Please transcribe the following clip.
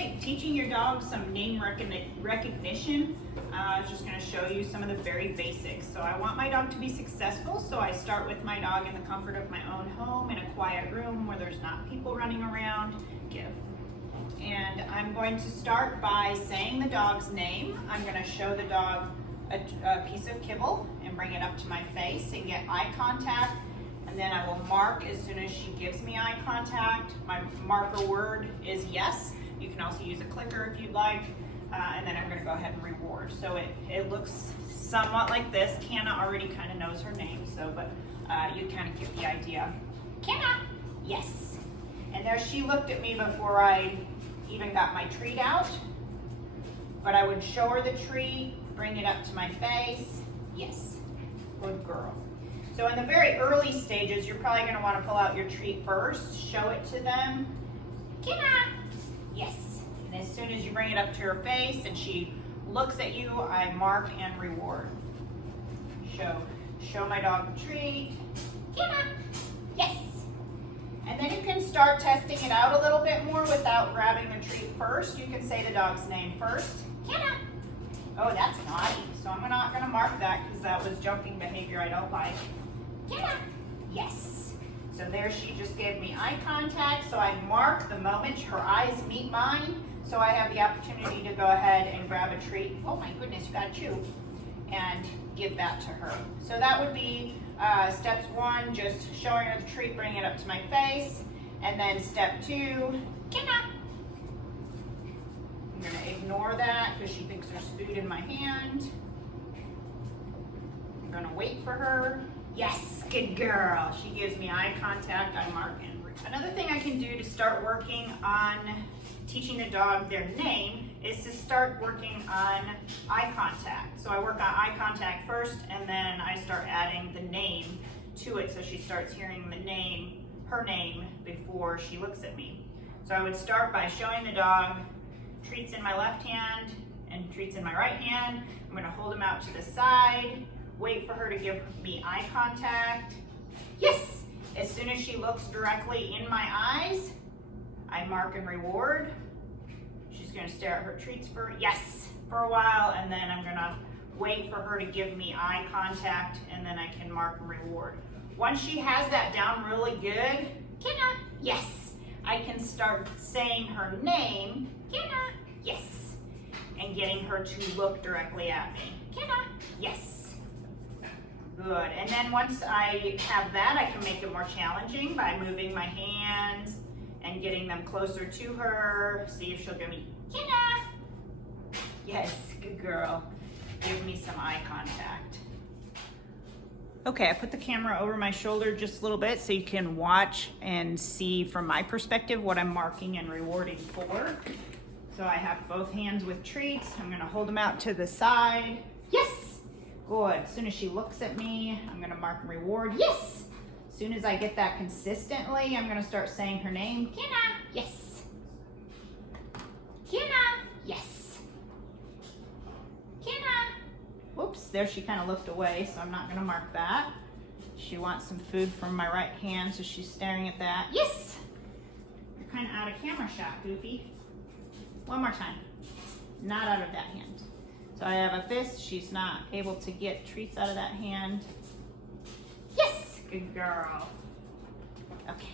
Okay, teaching your dog some name recognition. I was just going to show you some of the very basics. So I want my dog to be successful, so I start with my dog in the comfort of my own home in a quiet room where there's not people running around. Give. And I'm going to start by saying the dog's name. I'm going to show the dog a piece of kibble and bring it up to my face and get eye contact. And then I will mark as soon as she gives me eye contact. My marker word is yes. You can also use a clicker if you'd like. And then I'm going to go ahead and reward. So it looks somewhat like this. Kiana already kind of knows her name, but you kind of get the idea. Kiana, yes. And there she looked at me before I even got my treat out. But I would show her the treat, bring it up to my face. Yes, good girl. So in the very early stages, you're probably going to want to pull out your treat first, show it to them. Kiana, yes. And as soon as you bring it up to her face and she looks at you, I mark and reward. Show my dog the treat. Kiana, yes. And then you can start testing it out a little bit more without grabbing the treat first. You can say the dog's name first. Kiana. Oh, that's naughty. So I'm not going to mark that because that was jumping behavior I don't like. Kiana. Yes. So there she just gave me eye contact. So I mark the moment her eyes meet mine. So I have the opportunity to go ahead and grab a treat. Oh my goodness, you got to chew. And give that to her. So that would be steps 1, just showing her the treat, bringing it up to my face. And then step 2, Kiana. I'm going to ignore that because she thinks there's food in my hand. I'm going to wait for her. Yes, good girl. She gives me eye contact. I mark and another thing I can do to start working on teaching the dog their name is to start working on eye contact. So I work on eye contact first, and then I start adding the name to it so she starts hearing the name, her name, before she looks at me. So I would start by showing the dog treats in my left hand and treats in my right hand. I'm going to hold them out to the side, wait for her to give me eye contact. Yes! As soon as she looks directly in my eyes, I mark and reward. She's going to stare at her treats for a while, and then I'm going to wait for her to give me eye contact, and then I can mark and reward. Once she has that down really good, Kiana, yes, I can start saying her name, Kiana, yes, and getting her to look directly at me. Kiana, yes. Good. And then once I have that, I can make it more challenging by moving my hands and getting them closer to her. See if she'll give me, Kiana. Yes, good girl. Give me some eye contact. Okay, I put the camera over my shoulder just a little bit so you can watch and see from my perspective what I'm marking and rewarding for. So I have both hands with treats. I'm going to hold them out to the side. Yes. Good. As soon as she looks at me, I'm going to mark and reward. Yes. As soon as I get that consistently, I'm going to start saying her name. Kiana. Yes. Kiana. Yes. Kiana. Whoops, there she kind of looked away, so I'm not going to mark that. She wants some food from my right hand, so she's staring at that. Yes. You're kind of out of camera shot, Goofy. One more time. Not out of that hand. So I have a fist. She's not able to get treats out of that hand. Yes, good girl. Okay.